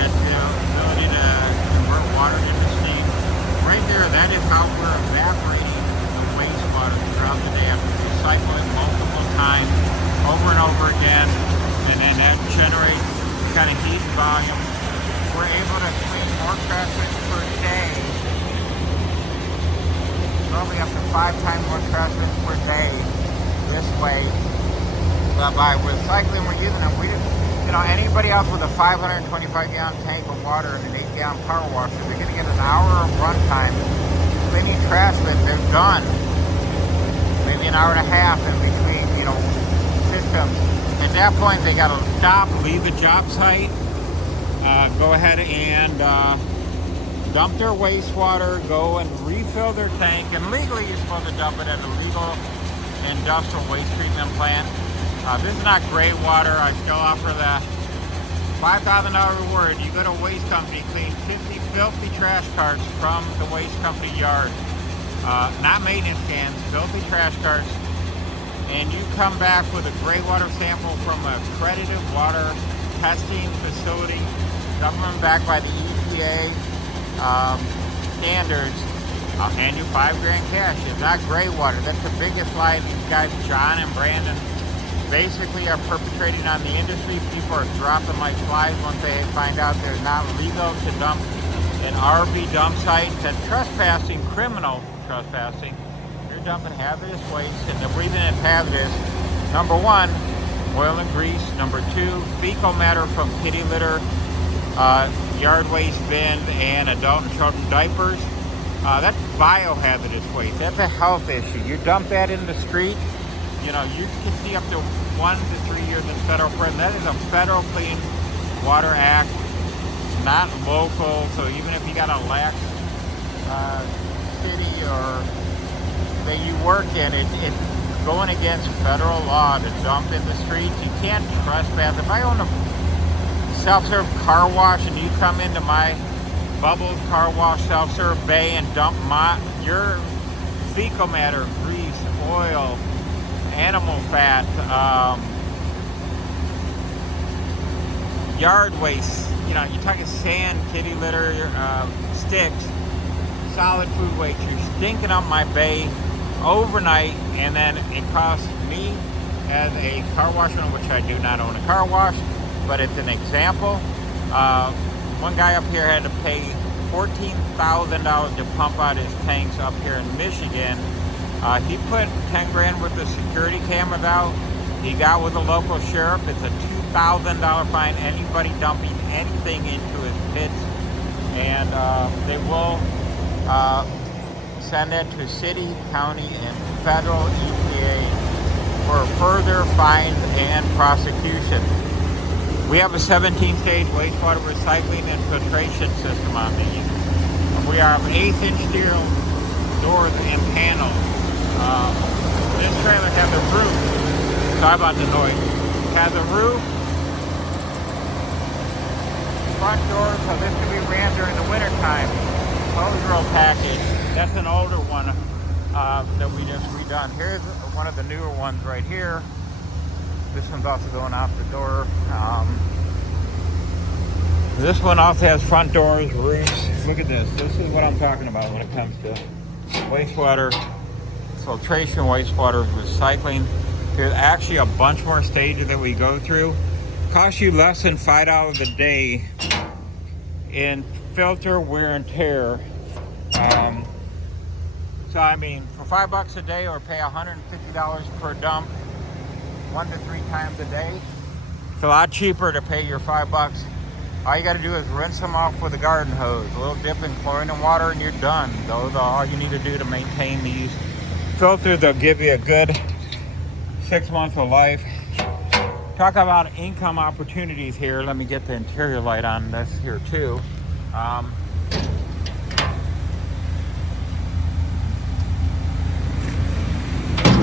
got the ability to convert water into steam. Right there, that is how we're evaporating the wastewater throughout the day after we recycle it multiple times over and over again, and then that generates kind of heat and volume. We're able to clean more trash bins per day, probably up to 5 times more trash bins per day this way. But by recycling, we're using them. Anybody else with a 525-gallon tank of water and an 8-gallon power washer, they're going to get an hour of run time cleaning trash bins. They're done. Maybe an hour and a half in between, systems. At that point, they got to stop, leave the job site, go ahead and dump their wastewater, go and refill their tank, and legally you're supposed to dump it at a legal industrial waste treatment plant. This is not gray water. I still offer the $5,000 reward. You go to a waste company, clean 50 filthy trash carts from the waste company yard. Not maintenance cans, filthy trash carts. And you come back with a gray water sample from an accredited water testing facility, government backed by the EPA standards. I'll hand you $5 grand cash. It's not gray water. That's the biggest lie these guys, John and Brandon, basically are perpetrating on the industry. People are dropping like flies once they find out they're not legal to dump an RV dump site. That's trespassing, criminal trespassing. You're dumping hazardous waste, and the reason it's hazardous, number 1, oil and grease. Number 2, fecal matter from kitty litter, yard waste bin, and adult and children diapers. That's biohazardous waste. That's a health issue. You dump that in the street, you can see up to 1 to 3 years in federal prison. That is a federal Clean Water Act, not local. So even if you got a lax city or that you work in, it's going against federal law to dump in the streets. You can't trespass. If I own a self-serve car wash and you come into my Bubbles car wash self-serve bay and dump your fecal matter, grease, oil, animal fat, yard waste, you're talking sand, kitty litter, sticks, solid food waste. You're stinking up my bay overnight, and then it costs me as a car wash owner, which I do not own a car wash, but it's an example. One guy up here had to pay $14,000 to pump out his tanks up here in Michigan. He put 10 grand worth of security cameras out. He got with the local sheriff. It's a $2,000 fine. Anybody dumping anything into his pits, and they will send that to city, county, and federal EPA for further fines and prosecution. We have a 17-stage wastewater recycling and filtration system on these. We are 1/8-inch steel doors and panels. This trailer has a roof. Sorry about the noise. Has a roof, front door, so this can be ran during the winter time. Hose roll package. That's an older one that we just redone. Here's one of the newer ones right here. This one's also going out the door. This one also has front doors, roofs. Look at this. This is what I'm talking about when it comes to wastewater filtration, wastewater recycling. There's actually a bunch more stages that we go through. Costs you less than $5 a day in filter wear and tear. So I mean, for $5 a day, or pay $150 per dump, 1 to 3 times a day. It's a lot cheaper to pay your $5. All you got to do is rinse them off with a garden hose, a little dip in chlorine and water, and you're done. Those are all you need to do to maintain these filters. They'll give you a good 6 months of life. Talk about income opportunities here. Let me get the interior light on this here too.